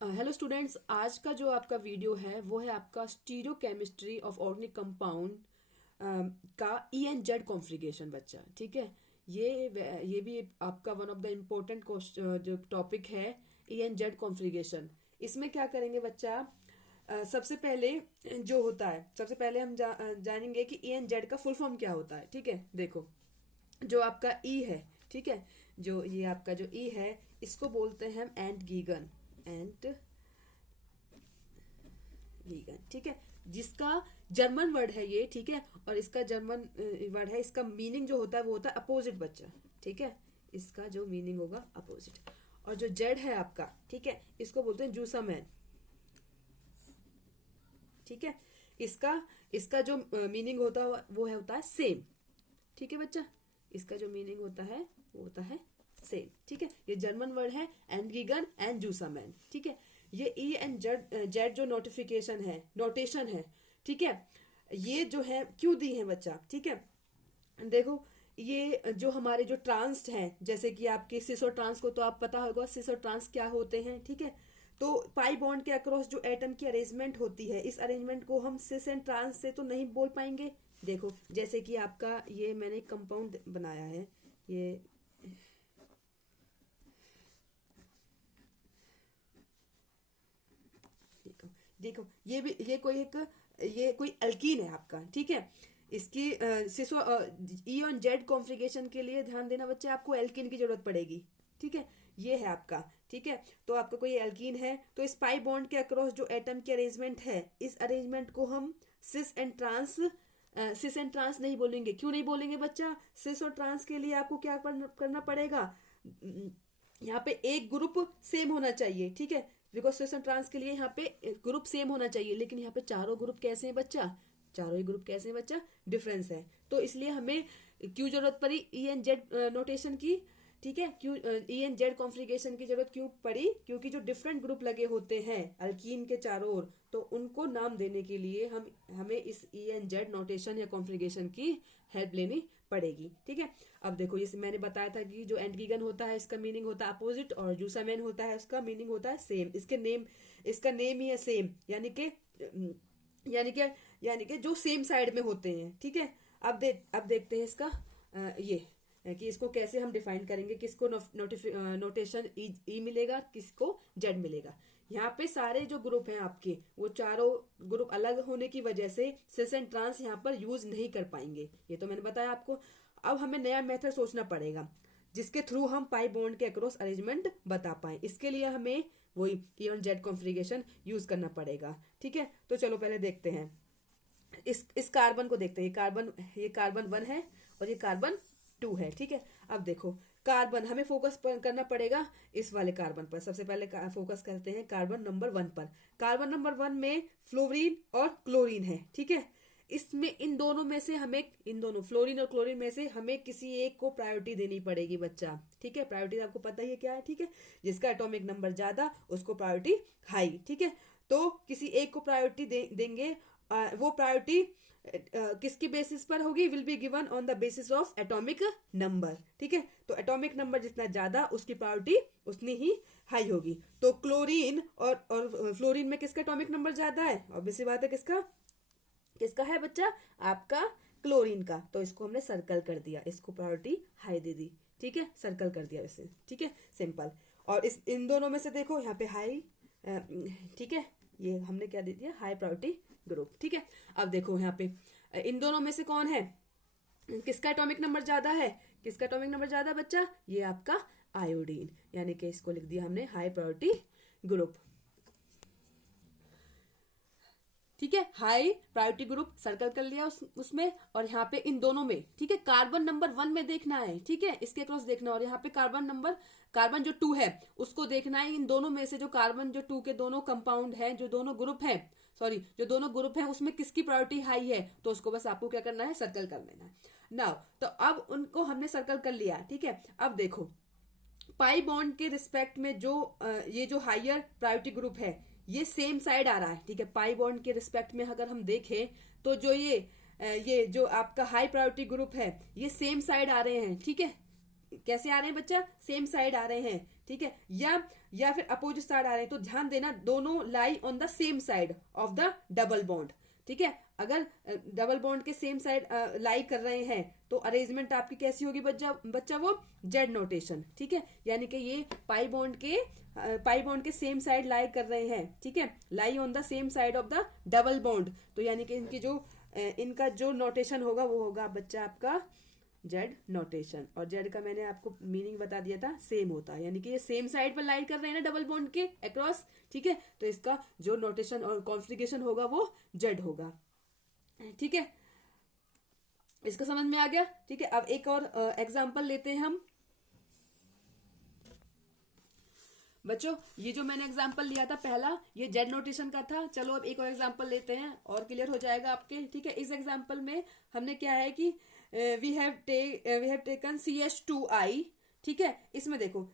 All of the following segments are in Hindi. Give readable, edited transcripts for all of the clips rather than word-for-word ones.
हेलो स्टूडेंट्स, आज का जो आपका वीडियो है वो है आपका स्टीरियोकेमिस्ट्री ऑफ ऑर्गेनिक कंपाउंड का ई एन जेड कॉन्फ़िगरेशन बच्चा। ठीक है, ये भी आपका वन ऑफ द इम्पोर्टेंट जो टॉपिक है ई एन जेड कॉन्फ़िगरेशन। इसमें क्या करेंगे बच्चा, सबसे पहले जो होता है, सबसे पहले हम जानेंगे कि ई एन जेड का फुल फॉर्म क्या होता है। ठीक है, देखो जो आपका ई है, ठीक है, जो ये आपका जो ई है इसको बोलते हैं हम एंट गीगन, एंट वीगन। ठीक है, जिसका जर्मन वर्ड है ये। ठीक है, और इसका जर्मन वर्ड है, इसका मीनिंग जो होता है वो होता है अपोजिट बच्चा। ठीक है, इसका जो मीनिंग होगा अपोजिट। और जो जेड है आपका, ठीक है, इसको बोलते हैं जूसा मैन। ठीक है, इसका इसका जो मीनिंग होता है वो है होता है सेम। ठीक है बच्चा, इसका जो मीनिंग होता है वो होता है सेम। ठीक है, ये जर्मन वर्ड है एंडगीगन एंड जूसामैन। ठीक है, ये ई एंड जेड जो नोटिफिकेशन है, नोटेशन है, ठीक है, ये जो है क्यों दी है बच्चा। ठीक है, देखो ये जो हमारे जो ट्रांस हैं, जैसे कि आपके सिस और ट्रांस को तो आप पता होगा सिस और ट्रांस क्या होते हैं। ठीक है, तो पाई बॉन्ड के अक्रॉस जो एटम की अरेंजमेंट होती है, इस अरेंजमेंट को हम सिस एंड ट्रांस से तो नहीं बोल पाएंगे। देखो जैसे कि आपका ये मैंने कंपाउंड बनाया है, ये देखो देखो ये कोई अल्कीन है आपका। ठीक है, इसकी सिसो ई और जेड कॉन्फ़िगरेशन के लिए ध्यान देना बच्चे, आपको एल्कीन की जरूरत पड़ेगी। ठीक है, ये है आपका। ठीक है, तो आपका कोई एल्कीन है तो इस पाई बॉन्ड के अक्रॉस जो एटम की अरेंजमेंट है, इस अरेंजमेंट को हम सिस एंड ट्रांस नहीं बोलेंगे। क्यों नहीं बोलेंगे बच्चा? सिस और ट्रांस के लिए आपको क्या करना पड़ेगा, यहाँ पे एक ग्रुप सेम होना चाहिए। ठीक है, बिकॉज सिस एंड ट्रांस के लिए यहाँ पे ग्रुप सेम होना चाहिए, लेकिन यहाँ पे चारों ग्रुप कैसे हैं बच्चा, चारों ही ग्रुप कैसे हैं बच्चा, डिफरेंस है। तो इसलिए हमें क्यों जरूरत पड़ी ई एन जेड नोटेशन की। ठीक है, क्यों ई एन जेड कॉन्फ़िगरेशन की जरूरत क्यों पड़ी, क्योंकि जो डिफरेंट ग्रुप लगे होते हैं अल्कीन के चारों ओर, तो उनको नाम देने के लिए हमें इस ई एन जेड नोटेशन या कॉन्फ़िगरेशन की हेल्प लेनी पड़ेगी। ठीक है, अब देखो ये मैंने बताया था कि जो एंटीगन होता है इसका मीनिंग होता है अपोजिट, और जूसामैन होता है उसका मीनिंग होता है सेम। इसका नेम ही है सेम, यानी कि यानी कि जो सेम साइड में होते हैं। ठीक है, अब देखते हैं इसका ये कि इसको कैसे हम डिफाइन करेंगे, किसको नोटेशन ई मिलेगा, किसको जेड मिलेगा। यहाँ पे सारे जो ग्रुप हैं आपके, वो चारों ग्रुप अलग होने की वजह से सिस एंड ट्रांस यहाँ पर यूज नहीं कर पाएंगे, ये तो मैंने बताया आपको। अब हमें नया मेथड सोचना पड़ेगा जिसके थ्रू हम पाई बॉन्ड के अक्रॉस अरेंजमेंट बता पाए। इसके लिए हमें वही ई और जेड कॉन्फ़िगरेशन यूज करना पड़ेगा। ठीक है, तो चलो पहले देखते हैं इस कार्बन को देखते हैं। ये कार्बन 1 है और ये कार्बन 2 है। ठीक है, अब देखो कार्बन हमें फोकस करना पड़ेगा इस वाले कार्बन पर। सबसे पहले फोकस करते हैं कार्बन नंबर 1 पर। कार्बन नंबर 1 में फ्लोरीन और क्लोरीन है। ठीक है, इसमें इन दोनों फ्लोरीन और क्लोरीन में से हमें किसी एक को प्रायोरिटी देनी पड़ेगी बच्चा। ठीक है, प्रायोरिटी आपको पता ही है क्या है। ठीक है, जिसका एटॉमिक नंबर ज्यादा उसको प्रायोरिटी हाई। ठीक है, तो किसी एक को प्रायोरिटी देंगे। वो प्रायोरिटी किसकी बेसिस पर होगी, will be given on the basis of atomic number. ठीक है, तो एटॉमिक नंबर जितना ज्यादा उसकी प्रायोरिटी उतनी ही हाई होगी। तो क्लोरीन और फ्लोरीन में किसका एटॉमिक नंबर ज्यादा है, ऑब्वियस बात है किसका है बच्चा, आपका क्लोरीन का। तो इसको हमने सर्कल कर दिया, इसको प्रायोरिटी हाई दे दी। ठीक है, सर्कल कर दिया वैसे। ठीक है, सिंपल। और इन दोनों में से देखो यहाँ पे हाई, ठीक है, ये हमने क्या दे दिया, हाई प्रायोरिटी ग्रुप। ठीक है, अब देखो यहाँ पे इन दोनों में से कौन है, किसका एटॉमिक नंबर ज्यादा है, किसका एटॉमिक नंबर ज्यादा बच्चा, ये आपका आयोडीन, यानी कि इसको लिख दिया हमने हाई प्रायोरिटी ग्रुप। ठीक है, हाई प्रायोरिटी ग्रुप सर्कल कर लिया उसमें। और यहाँ पे इन दोनों में, ठीक है, कार्बन नंबर 1 में देखना है। ठीक है, इसके क्रॉस देखना है। और यहाँ पे कार्बन जो 2 है उसको देखना है। इन दोनों में से जो कार्बन जो 2 के दोनों कंपाउंड है, जो दोनों ग्रुप है, उसमें किसकी प्रायोरिटी हाई है, तो उसको बस आपको क्या करना है, सर्कल कर लेना है। नाउ तो अब उनको हमने सर्कल कर लिया। ठीक है, अब देखो पाई बॉन्ड के रिस्पेक्ट में जो ये जो हायर प्रायोरिटी ग्रुप है ये सेम साइड आ रहा है। ठीक है, पाई बॉन्ड के रिस्पेक्ट में अगर हम देखें तो जो ये जो आपका हाई प्रायोरिटी ग्रुप है ये सेम साइड आ रहे हैं। ठीक है, कैसे आ रहे हैं बच्चा, सेम साइड आ रहे हैं। ठीक है, या फिर अपोजिट साइड आ रहे हैं, तो ध्यान देना दोनों lie on the same side of the double bond, ठीक है। अगर डबल बॉन्ड के सेम साइड लाई कर रहे हैं तो अरेंजमेंट आपकी कैसी होगी बच्चा वो जेड नोटेशन, ठीक है। यानी कि ये पाई बॉन्ड के सेम साइड लाई कर रहे हैं, ठीक है, lie on the same side of the double bond, तो यानी कि इनका जो नोटेशन होगा वो होगा बच्चा आपका जेड नोटेशन। और जेड का मैंने आपको मीनिंग बता दिया था, सेम होता है, यानी कि ये सेम साइड पर लाइट कर रहे हैं ना डबल बॉन्ड के अक्रॉस, ठीक है, तो इसका जो नोटेशन और कॉन्फ़िगरेशन होगा वो जेड होगा, ठीक है। इसका समझ में आ गया, ठीक है। अब एक और एग्जांपल लेते हैं हम बच्चों। ये जो मैंने एग्जांपल लिया था पहला, ये जेड नोटेशन का था। चलो अब एक और एग्जांपल लेते हैं और क्लियर हो जाएगा आपके, ठीक है। इस एग्जांपल में हमने क्या है कि वी हैव टेकन CH2I, ठीक है। इसमें देखो,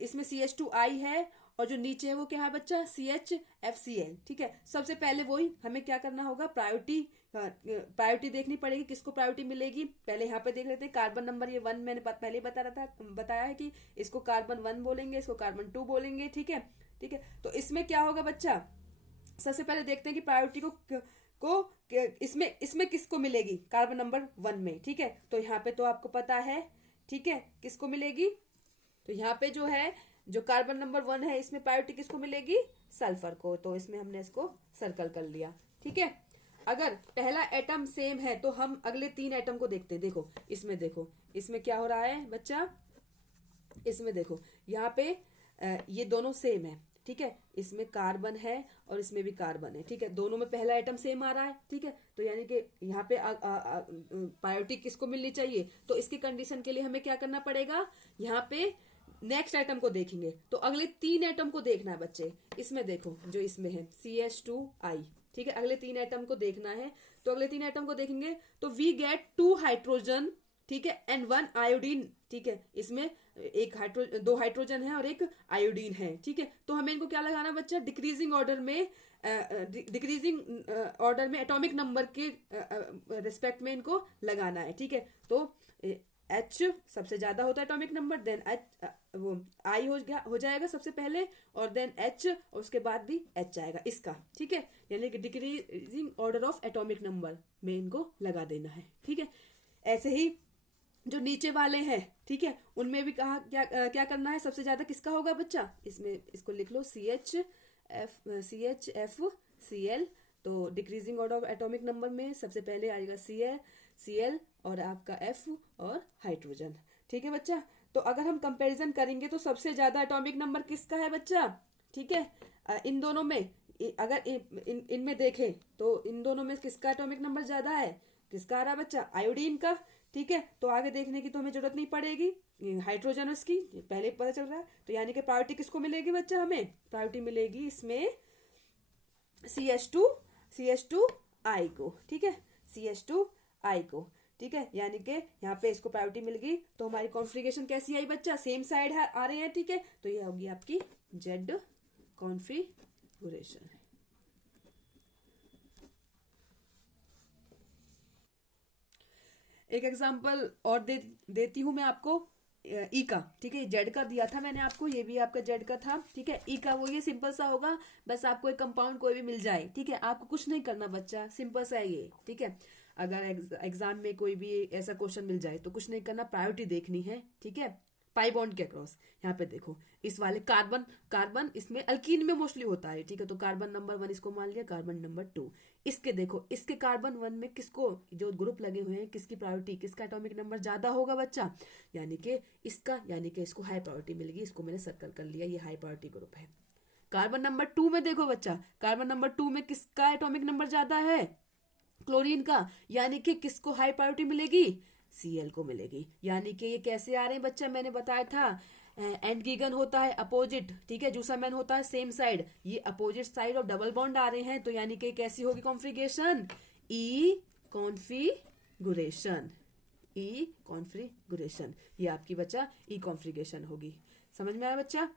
इसमें CH2I है और जो नीचे है वो क्या है बच्चा, CHFCl, ठीक है। सबसे पहले वही हमें क्या करना होगा, प्रायोरिटी देखनी पड़ेगी, किसको प्रायोरिटी मिलेगी। पहले यहाँ पे देख लेते हैं कार्बन नंबर ये 1, मैंने पहले ही बताया है कि इसको कार्बन 1 बोलेंगे, इसको कार्बन 2 बोलेंगे, ठीक है, ठीक है। तो इसमें क्या होगा बच्चा, सबसे पहले देखते हैं कि प्रायोरिटी इसमें किसको मिलेगी, कार्बन नंबर 1 में, ठीक है। तो यहाँ पे तो आपको पता है, ठीक है, किसको मिलेगी। तो यहाँ पे जो है, जो कार्बन नंबर 1 है, इसमें प्रायोरिटी किसको मिलेगी, सल्फर को। तो इसमें हमने इसको सर्कल कर लिया, ठीक है। अगर पहला एटम सेम है तो हम अगले 3 एटम को देखते हैं। देखो, इसमें क्या हो रहा है बच्चा, इसमें देखो यहाँ पे ये दोनों सेम है, ठीक है। इसमें कार्बन है और इसमें भी कार्बन है, ठीक है। दोनों में पहला आइटम सेम आ रहा है, ठीक है। तो यानी कि यहाँ पे प्रायोरिटी किसको मिलनी चाहिए। तो इसकी कंडीशन के लिए हमें क्या करना पड़ेगा, यहाँ पे नेक्स्ट आइटम को देखेंगे तो अगले 3 आइटम को देखना है बच्चे। इसमें देखो, जो इसमें है CH2I, ठीक है, अगले 3 आइटम को देखना है। तो अगले 3 आइटम को देखेंगे तो वी गेट 2 हाइड्रोजन, ठीक है, एंड 1 आयोडीन, ठीक है। इसमें 2 हाइड्रोजन है और 1 आयोडीन है, ठीक है। तो हमें इनको क्या लगाना बच्चा, डिक्रीजिंग ऑर्डर में एटॉमिक नंबर के रिस्पेक्ट में इनको लगाना है, ठीक है। तो H सबसे ज्यादा होता है एटॉमिक नंबर, देन वो I हो जाएगा सबसे पहले, और देन H, और उसके बाद भी H आएगा इसका, ठीक है। यानी कि decreasing order of atomic number में इनको लगा देना है, ठीक है। ऐसे ही जो नीचे वाले हैं, ठीक है, उनमें भी कहा क्या करना है, सबसे ज्यादा किसका होगा बच्चा, इसमें इसको लिख लो CHFCl। तो decreasing order of atomic number में सबसे पहले आएगा Cl और आपका F और हाइड्रोजन, ठीक है बच्चा। तो अगर हम कंपैरिजन करेंगे तो सबसे ज्यादा एटॉमिक नंबर किसका है बच्चा, ठीक है। इन दोनों में अगर इनमें देखें तो इन दोनों में किसका एटॉमिक नंबर ज्यादा है, किसका आ रहा है बच्चा, आयोडीन का, ठीक है। तो आगे देखने की तो हमें जरूरत नहीं पड़ेगी, हाइड्रोजन उसकी पहले पता चल रहा है। तो यानी कि प्रायोरिटी किसको मिलेगी बच्चा, हमें प्रायोरिटी मिलेगी इसमें CH2I को, ठीक है, CH2I को, ठीक है। यानी कि यहाँ पे इसको प्रायोरिटी मिल गई। तो हमारी कॉन्फ़िगरेशन कैसी आई बच्चा, सेम साइड आ रहे हैं, ठीक है। तो ये होगी आपकी जेड कॉन्फ़िगरेशन। एक एग्जांपल और देती हूं मैं आपको ई का, ठीक है। जेड का दिया था मैंने आपको, ये भी आपका जेड का था, ठीक है। ई का वो ये सिंपल सा होगा, बस आपको एक कंपाउंड कोई भी मिल जाए, ठीक है, आपको कुछ नहीं करना बच्चा, सिंपल सा है ये, ठीक है। अगर एग्जाम में कोई भी ऐसा क्वेश्चन मिल जाए तो कुछ नहीं करना, प्रायोरिटी देखनी है, ठीक है, पाई बॉन्ड के अक्रॉस। यहाँ पे देखो, इस वाले कार्बन इसमें अल्कीन में मोस्टली होता है, ठीक है। तो कार्बन नंबर 1 इसको मान लिया, कार्बन नंबर 2 इसके देखो, इसके कार्बन 1 में किसको, जो ग्रुप लगे हुए हैं, किसकी प्रायोरिटी, किसका एटॉमिक नंबर ज्यादा होगा बच्चा, यानी कि इसको हाई प्रायोरिटी मिलेगी। इसको मैंने सर्कल कर लिया, ये हाई प्रायोरिटी ग्रुप है। कार्बन नंबर 2 में देखो बच्चा, कार्बन नंबर 2 में किसका एटॉमिक नंबर ज्यादा है, क्लोरीन का, यानी कि किसको हाई प्रायोरिटी मिलेगी, Cl को मिलेगी। यानी कि ये कैसे आ रहे हैं बच्चा, मैंने बताया था एंडगीगन होता है अपोजिट, ठीक है, जूसामैन होता है सेम साइड, ये अपोजिट साइड और डबल बॉन्ड आ रहे हैं। तो यानी कि कैसी होगी कॉन्फ़िगरेशन, ई कॉन्फ़िगरेशन, ये आपकी बच्चा ई कॉन्फ़िगरेशन होगी। समझ में आया बच्चा।